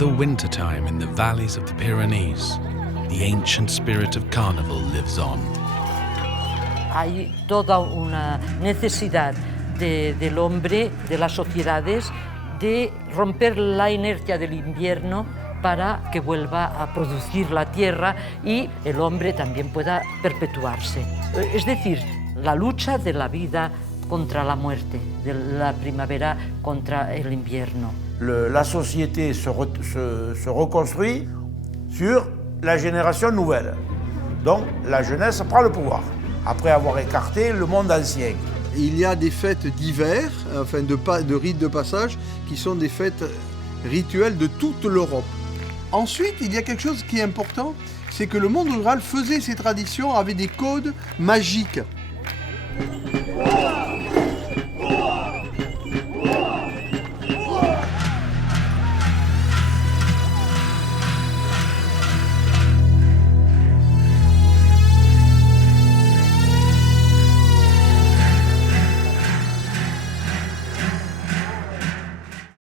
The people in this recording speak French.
the wintertime in the valleys of the Pyrenees, the ancient spirit of carnival lives on. Hay toda una necesidad del hombre, de las sociedades, de romper la inercia del invierno para que vuelva a producir la tierra y el hombre también pueda perpetuarse. Es decir, la lucha de la vida contra la muerte, de la primavera contra el invierno. La société se reconstruit sur la génération nouvelle. Donc la jeunesse prend le pouvoir, après avoir écarté le monde ancien. Il y a des fêtes d'hiver, enfin de rites de passage, qui sont des fêtes rituelles de toute l'Europe. Ensuite, il y a quelque chose qui est important, c'est que le monde rural faisait ses traditions avec des codes magiques.